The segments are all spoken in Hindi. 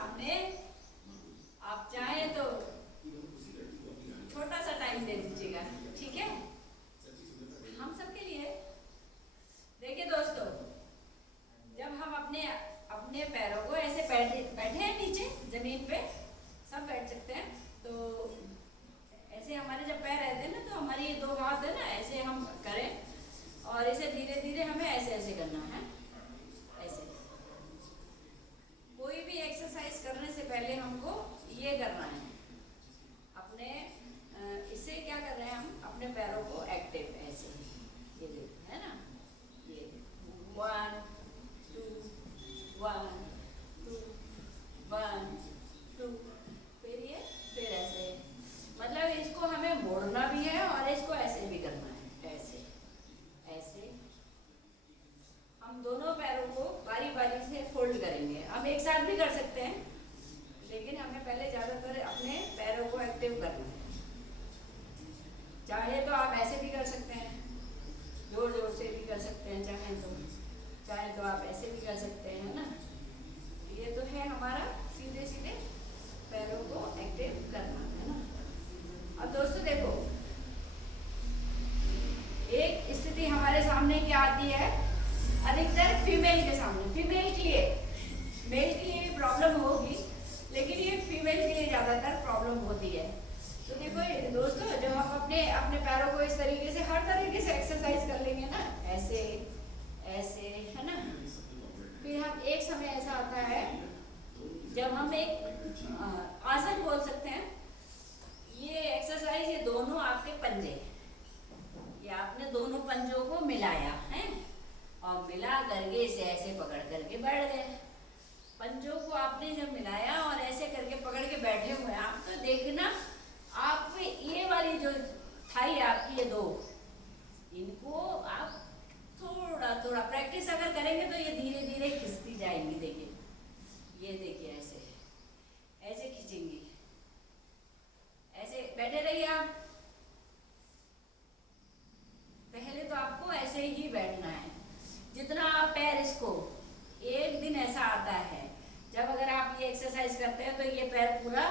सामने आप चाहें तो छोटा सा टाइम दे दीजिएगा, ठीक है, हम सबके लिए। देखिए दोस्तों, जब हम अपने अपने पैरों को ऐसे बैठे बैठे हैं नीचे जमीन पे, सब बैठ सकते हैं, तो ऐसे हमारे जब पैर रहते हैं ना, तो हमारी ये दो हाथ है ना, ऐसे हम करें और इसे धीरे धीरे हमें ऐसे ऐसे करना है। ऐसे कोई भी एक्सरसाइज करने से पहले हमको ये करना है, अपने इससे क्या कर रहे हैं हम, अपने पैरों को एक्टिव ऐसे, ये देखो है ना, ये 1 2 1 2 1 2, फिर ऐसे, मतलब इसको हमें मोड़ना भी है और इसको ऐसे भी करना है, ऐसे ऐसे। हम दोनों पैरों को बारी बारी से फोल्ड करेंगे, हम एक साथ भी कर सकते हैं, लेकिन हमें पहले ज़्यादातर अपने पैरों को एक्टिव करना है। चाहे तो आप ऐसे भी कर सकते हैं, जोर जोर से भी कर सकते हैं, चाहे तो आप ऐसे भी कर सकते हैं, है ना। ये तो है हमारा सीधे सीधे पैरों को एक्टिव करना, है ना। अब दोस्तों देखो, एक स्थिति हमारे सामने क्या आती है, अधिकतर फीमेल के सामने, फीमेल के लिए, मेल के लिए भी प्रॉब्लम होगी, लेकिन ये फीमेल के लिए ज़्यादातर प्रॉब्लम होती है। तो देखो दोस्तों, जब हम अपने अपने पैरों को इस तरीके से, हर तरीके से एक्सरसाइज कर लेंगे ना, ऐसे ऐसे, है ना, फिर हम एक समय ऐसा आता है जब हम एक आसन बोल सकते हैं। ये एक्सरसाइज, ये दोनों आपके पंजे, ये आपने दोनों पंजों को मिलाया है और मिला करके इसे ऐसे पकड़ करके बैठ गए। पंजों को आपने जब मिलाया और ऐसे करके पकड़ के बैठे हुए हैं आप, तो देखना आप ये वाली जो थाई आपकी, ये दो, इनको आप थोड़ा थोड़ा प्रैक्टिस अगर करेंगे तो ये धीरे धीरे खिंचती जाएंगी। देखिए, ये देखिए, ऐसे ऐसे खींचेंगी, ऐसे बैठे रहिए आप। पहले तो आपको ऐसे ही बैठना है, जितना आप पैर इसको, एक दिन ऐसा आता है जब अगर आप ये एक्सरसाइज करते हैं तो ये पैर पूरा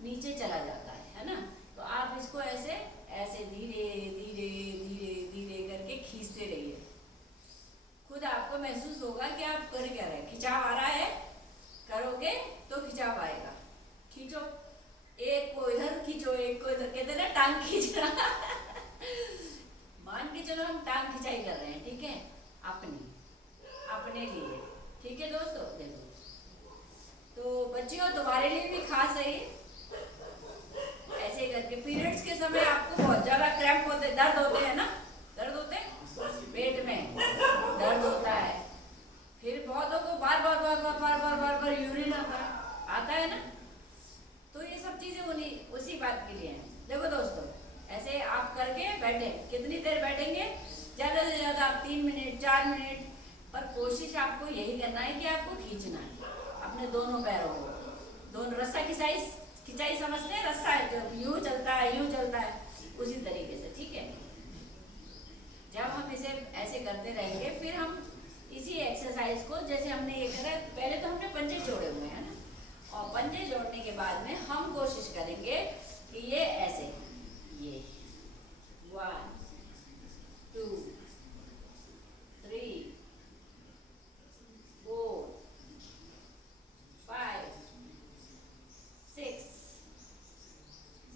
नीचे चला जाता है ना, तो आप इसको ऐसे ऐसे धीरे धीरे धीरे धीरे करके खींचते रहिए। खुद आपको महसूस होगा कि आप कर क्या रहे हैं, खिंचाव आ रहा है, करोगे तो खिंचाव आएगा। खींचो, एक को इधर खींचो, एक को इधर, कहते ना टांग खींचना मान के चलो हम टांग खिंचाई कर रहे हैं, ठीक है, अपने लिए, ठीक है दोस्तों। देखो, तो बच्चियों तुम्हारे लिए भी खास है ये, ऐसे करके पीरियड्स के समय आपको बहुत ज्यादा क्रैम्प होते, दर्द होते हैं ना, दर्द होते हैं पेट में, दर्द होता है, फिर बहुतों को बार बार बार बार बार बार बार बार यूरिन आता है ना, तो ये सब चीजें उसी बात के लिए हैं। देखो दोस्तों, ऐसे आप करके बैठे, कितनी देर बैठेंगे, ज्यादा से ज्यादा आप 3 मिनट 4 मिनट, पर कोशिश आपको यही करना है कि आपको खींचना है अपने दोनों पैरों को। दोनों रस्सा खिंचाई समझते हैं, रस्सा जो यूं चलता है उसी तरीके से, ठीक है। जब हम इसे ऐसे करते रहेंगे, फिर हम इसी एक्सरसाइज को, जैसे हमने ये करा, पहले तो हमने पंजे जोड़े हुए हैं ना, और पंजे जोड़ने के बाद में हम कोशिश करेंगे कि ये ऐसे, ये 1 2 3 4 5 6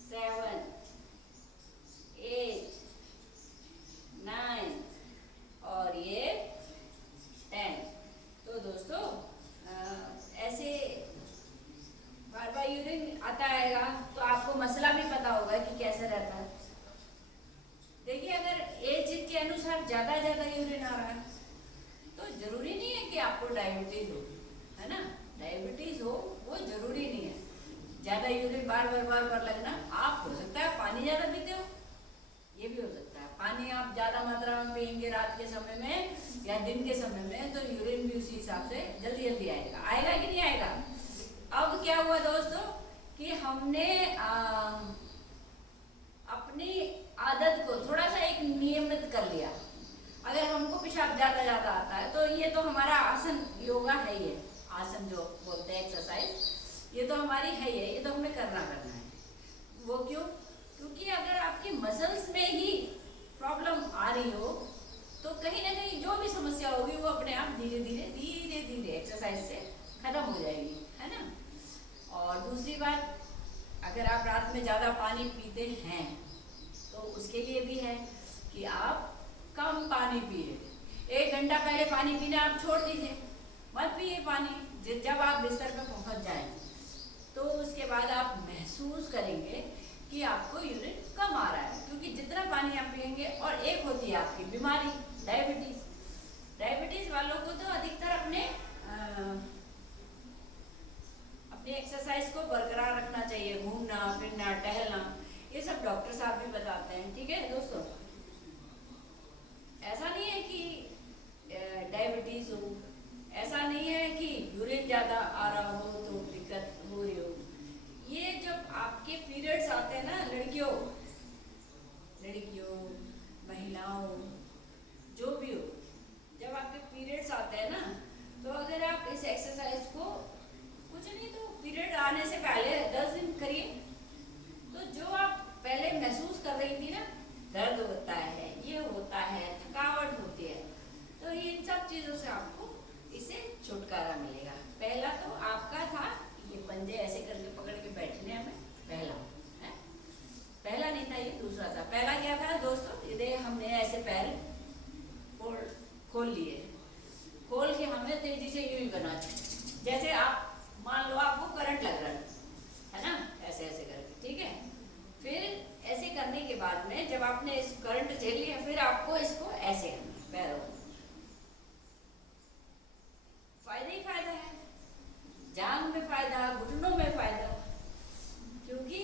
7 8 9 और ये 10। तो दोस्तों, ऐसे बार बार यूरिन आता आएगा तो आपको मसला भी पता होगा कि कैसे रहता है। देखिए, अगर एज के अनुसार ज्यादा यूरिन आ रहा है तो जरूरी नहीं है कि आपको डायबिटीज हो, है ना, डायबिटीज हो वो जरूरी नहीं है। ज्यादा यूरिन बार बार लगना, आप हो सकता है पानी ज्यादा पीते हो, ये भी हो सकता है। पानी आप ज्यादा मात्रा में पियेंगे रात के समय में या दिन के समय में, तो यूरिन भी उसी हिसाब से जल्दी आएगा कि नहीं आएगा। अब क्या हुआ दोस्तों कि हमने अपनी आदत को थोड़ा सा एक नियमित कर लिया। अगर हमको पेशाब ज्यादा आता है तो ये तो हमारा आसन, योगा है, ये आसन जो बोलते हैं एक्सरसाइज, ये तो हमारी है ही है, ये तो हमें करना है। वो क्यों? क्योंकि अगर आपकी मसल्स में ही प्रॉब्लम आ रही हो तो कहीं ना कहीं जो भी समस्या होगी वो अपने आप धीरे धीरे धीरे धीरे एक्सरसाइज से खत्म हो जाएगी, है ना। और दूसरी बात, अगर आप रात में ज़्यादा पानी पीते हैं तो उसके लिए भी है कि आप कम पानी पिए। 1 घंटा पहले पानी पीना आप छोड़ दीजिए, मत पिए पानी। जब आप बिस्तर पर पहुंच जाएं तो उसके बाद आप महसूस करेंगे कि आपको यूरिन कम आ रहा है, क्योंकि जितना पानी आप पिएंगे। और एक होती है आपकी बीमारी, डायबिटीज। डायबिटीज वालों को तो अधिकतर अपने एक्सरसाइज को बरकरार रखना चाहिए, घूमना फिरना टहलना, ये सब डॉक्टर साहब भी बताते हैं, ठीक है दोस्तों। ऐसा नहीं है कि डायबिटीज हो, ऐसा नहीं है कि यूरिन ज़्यादा आ रहा हो तो दिक्कत हो रही हो। ये जब आपके पीरियड्स आते हैं ना, लड़कियों महिलाओं जो भी हो, जब आपके पीरियड्स आते हैं ना, तो अगर आप इस एक्सरसाइज को कुछ नहीं तो पीरियड आने से पहले 10 दिन करिए, तो जो आप पहले महसूस कर रही थी ना, दर्द होता है, ये होता है, थकावट होती है, तो इन सब चीज़ों से आपको इससे छुटकारा मिलेगा। पहला तो आपका था ये पंजे ऐसे करके पकड़ के बैठने में, पहला नहीं था, ये दूसरा था। पहला क्या था दोस्तों, ये हमने ऐसे पैर खोल लिए, खोल के हमें तेजी से यूं ही करना, जैसे आप मान लो आपको करंट लग रहा है ना, ऐसे ऐसे करके, ठीक है। फिर ऐसे करने के बाद में जब आपने इस करंट झेल लिया, फिर आपको इसको ऐसे करना, पैरों को। फायदा ही फायदा है, जांग में फायदा, घुटनों में फायदा, क्योंकि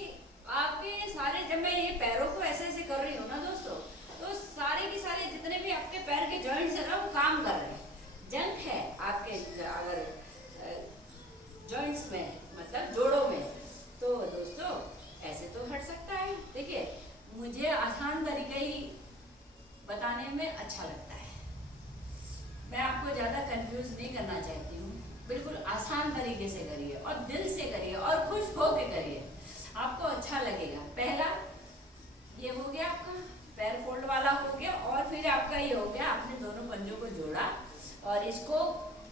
आपके सारे, जब मैं ये पैरों को ऐसे ऐसे कर रही हूँ ना दोस्तों, तो सारे के सारे जितने भी आपके पैर के जॉइंट्स है ना, वो काम कर रहे हैं। जंग है आपके अगर जॉइंट्स में, मतलब जोड़ों में, तो दोस्तों ऐसे तो हट सकता है। देखिए, मुझे आसान तरीके ही बताने में अच्छा लगता है, मैं आपको ज़्यादा कंफ्यूज नहीं करना चाहती हूँ। बिल्कुल आसान तरीके से करिए और दिल से करिए और खुश होके करिए, आपको अच्छा लगेगा। पहला ये हो गया, आपका पैर फोल्ड वाला हो गया, और फिर आपका ये हो गया, आपने दोनों पंजों को जोड़ा और इसको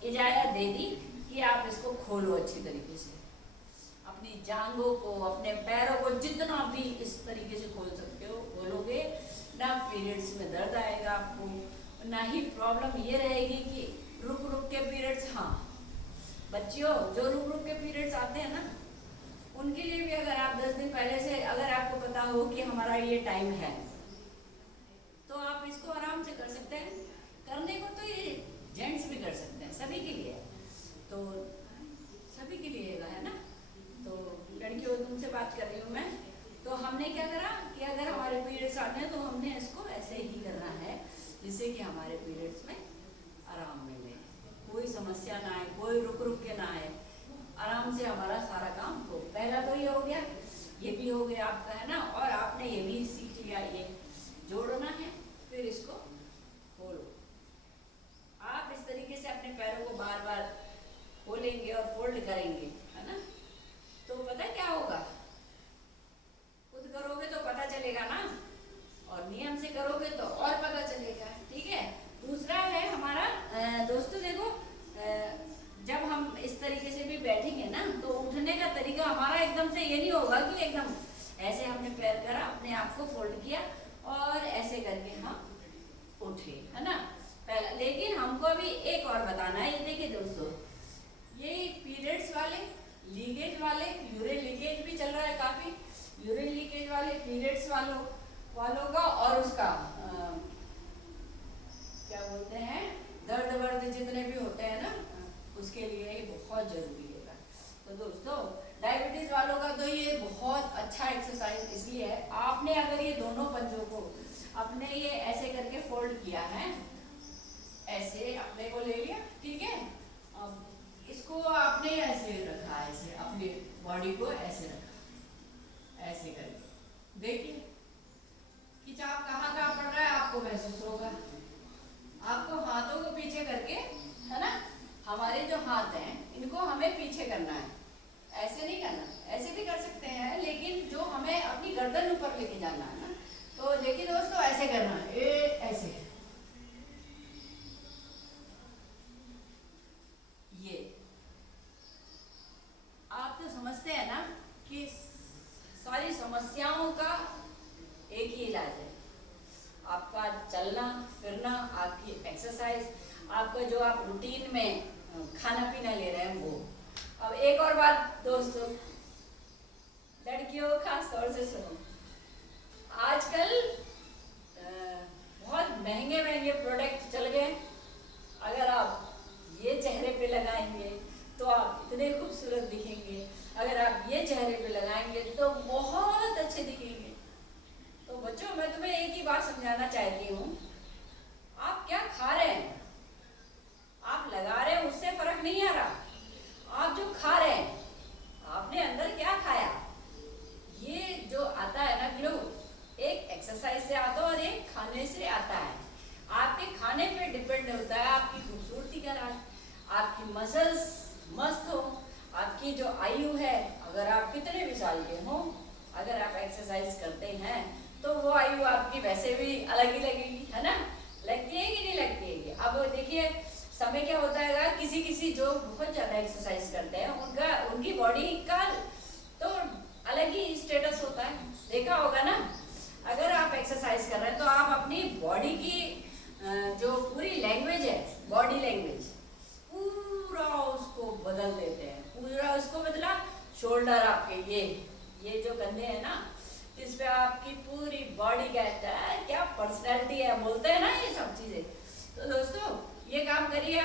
इजाज़त दे दी कि आप इसको खोलो अच्छी तरीके से, अपनी जांघों को, अपने पैरों को जितना भी इस तरीके से खोल सकते हो खोलोगे ना। पीरियड्स में दर्द आएगा आपको, ना ही प्रॉब्लम ये रहेगी कि रुक रुक के पीरियड्स। हाँ बच्चियों, जो रुक रुक के पीरियड्स आते हैं ना, उनके लिए भी अगर आप 10 दिन पहले से, अगर आपको पता हो कि हमारा ये टाइम है, तो आप इसको आराम से कर सकते हैं। करने को तो ये जेंट्स भी कर सकते हैं, सभी के लिए, तो सभी के लिए है ना। तो लड़कियों, तुमसे बात कर रही हूँ मैं। तो हमने क्या करा कि अगर हमारे पीरियड्स आते हैं तो हमने इसको ऐसे ही करना है, जिससे कि हमारे पीरियड्स में आराम मिले, कोई समस्या ना आए, कोई रुक रुक के ना आए, आराम से हमारा सारा काम हो। पहला तो ये हो गया, ये भी हो गया आपका, है ना। और आपने ये भी सीख लिया, ये जोड़ना है, फिर इसको खोलो। आप इस तरीके से अपने पैरों को बार बार खोलेंगे और फोल्ड करेंगे, है ना, तो पता क्या होगा, खुद करोगे तो पता चलेगा ना, और नियम से करोगे तो और पता चलेगा, ठीक है। दूसरा है हमारा दोस्तों, देखो जब हम इस तरीके से भी बैठेंगे ना, तो उठने का तरीका हमारा एकदम से ये नहीं होगा कि एकदम ऐसे हमने पैर करा, अपने आप को फोल्ड किया और ऐसे करके हम उठे, है ना पहला। लेकिन हमको अभी एक और बताना है, ये देखिए दोस्तों, ये पीरियड्स वाले, लीकेज वाले, यूरिन लीकेज भी चल रहा है काफ़ी, यूरिन लीकेज वाले, पीरियड्स वालों का, और उसका क्या बोलते हैं, दर्द वर्द जितने भी होते हैं ना, उसके लिए ये बहुत ज़रूरी है। तो दोस्तों, डायबिटीज़ वालों का तो ये बहुत अच्छा एक्सरसाइज इसलिए है, आपने अगर ये दोनों पंजों को अपने ये ऐसे करके फोल्ड किया है, ऐसे अपने को ले लिया, ठीक है। अब इसको आपने ऐसे रखा, ऐसे अपनी बॉडी को ऐसे रखा, ऐसे करके देखिए खिंचाव कहाँ कहाँ पड़ रहा है, आपको महसूस होगा। आपको हाथों को पीछे करके, है ना, हमारे जो हाथ हैं इनको हमें पीछे करना है, ऐसे नहीं करना, ऐसे भी कर सकते हैं, लेकिन जो हमें अपनी गर्दन ऊपर लेके जाना है ना, तो देखिए दोस्तों ऐसे करना है, ऐसे ये। आप तो समझते हैं ना कि सारी समस्याओं का एक ही इलाज है, आपका चलना फिरना, आपकी एक्सरसाइज, आपका जो आप रूटीन में खाना पीना ले रहे हैं वो। अब एक और बात दोस्तों, लड़कियों खास तौर से सुनो, आजकल बहुत महंगे महंगे प्रोडक्ट चल गए। अगर आप ये चेहरे पे लगाएंगे तो आप इतने खूबसूरत दिखेंगे, अगर आप ये चेहरे पे लगाएंगे तो बहुत अच्छे दिखेंगे। तो बच्चों मैं तुम्हें एक ही बात समझाना चाहती हूँ, आप क्या खा रहे हैं, आप लगा रहे हैं उससे फर्क नहीं आ रहा, आप जो खा रहे हैं, आपने अंदर क्या खाया, ये जो आता है ना ग्लो, एक एक्सरसाइज से आता है और एक खाने से आता है। आपके खाने पे डिपेंड होता है आपकी खूबसूरती का राज, आपकी मसल्स मस्त हो, आपकी जो आयु है, अगर आप कितने भी साल के हो, अगर आप एक्सरसाइज करते हैं तो वो आयु आपकी वैसे भी अलग ही लगेगी, है ना? लगती है कि नहीं लगती है? अब देखिए समय क्या होता है, किसी किसी जो बहुत ज़्यादा एक्सरसाइज करते हैं उनकी बॉडी का तो अलग ही स्टेटस होता है, देखा होगा ना। अगर आप एक्सरसाइज कर रहे हैं तो आप अपनी बॉडी की जो पूरी लैंग्वेज है, बॉडी लैंग्वेज, पूरा उसको बदल देते हैं, पूरा उसको बदला। शोल्डर आपके ये जो कंधे हैं ना, इस पे आपकी पूरी बॉडी कहता है क्या पर्सनैलिटी है, बोलते हैं ना ये सब चीज़ें। तो दोस्तों ये काम करिए,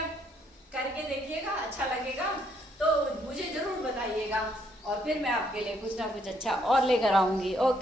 करके देखिएगा, अच्छा लगेगा तो मुझे ज़रूर बताइएगा, और फिर मैं आपके लिए कुछ ना कुछ अच्छा और लेकर आऊँगी। ओके।